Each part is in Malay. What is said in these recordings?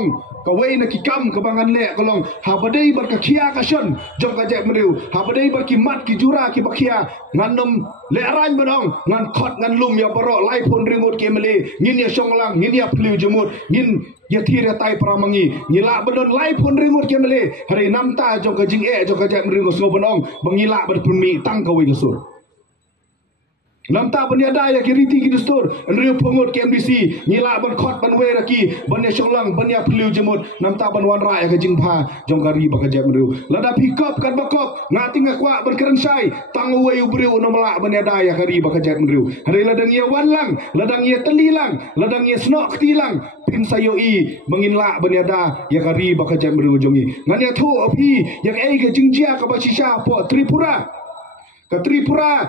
hong kawai na kikam kebangan le kolong habadai berkakia kasion jom kajak meriu habadai berkimat ki jura ki bakia nganum le aran benong ngan khot ngan lum ya baro lai pon ringut ke mele ngin ya songlang ngin ya pliu jemut ngin ya thira tai pramangi ngila bedon lai pon ringut ke mele hari namta jom kajing jom kajak meriu so benong bangila berpunmi tang kawai kesur namta banyada ya kiriti ki dustur riu pungut ke MBC ngila ban khot ban we raki ban ya songlang ban ya pliu jemut namta ban wan ra ya kajing pha jong kari bakajak meriu lada pikop kan bakop ngati ngakwa berkeren sai tang we ubriu nomla banyada ya kari bakajak meriu hari ladang ya wanlang ladang ya telilang ladang ya snok tilang pin sayoi menginla banyada ya kari bakajak meriu jongi ngan ya thu opi ya ai ke jingjia ka bachisha po Tripura ke Tripura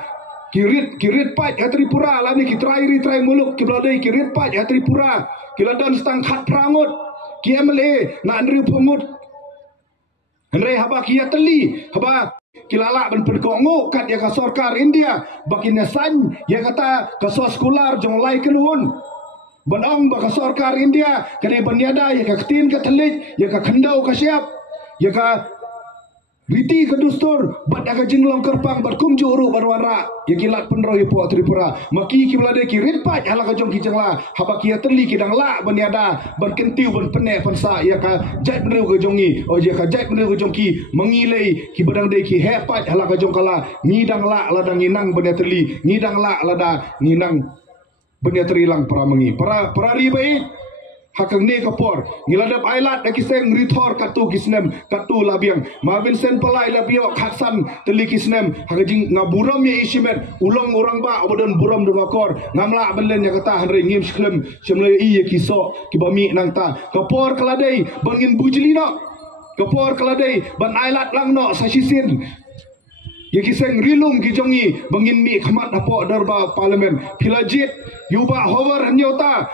kirit pat ya Tripura lani ki trai muluk ki bladai kirit pat ya Tripura ki ladan stang khat prangut ki MLA na andri pungut henre haba ki ya teli haba ki lala ban perkongo kat ya ka sarkar India bakin san ya kata ka sekolah jong lai kenuhun banong ba ka sarkar India kane banyada ya ka tin ka telit ya ka khandau ka siap ya ka riti ke dustur bat aga jinglong kerpang bat kum juru barwara ya kilat penro ya po Tripura maki ki blade ki ritpat ala ka jong ki jangla haba ki terli ki dang la banyada ban kentiu ban pene pansa ya ka jat menu ke jongi o je ka jat menu ke jongki mengilei ki badang de ki hepat ala ka jong kala ngidang la ladang nginang banya terli ngidang la lada nginang banya terilang pramangi para ribai hakang ne kapor ngiladap ailat dakiseng rithor katu kisnem katu labiang Marvin sen palai labio khaksan teli kisnem hakajing ngaburam ye isimet ulong orang ba obodon buram du bakor ngamla belen ya kata hanre ngim sklem semle i ye kiso kibami nangta kapor keladai bangin bujlino kapor keladai ban ailat langno sasisin ye kiseng rilum ki jongi bangin mi khamat apo darba parlimen pilajit yuba hover hanyota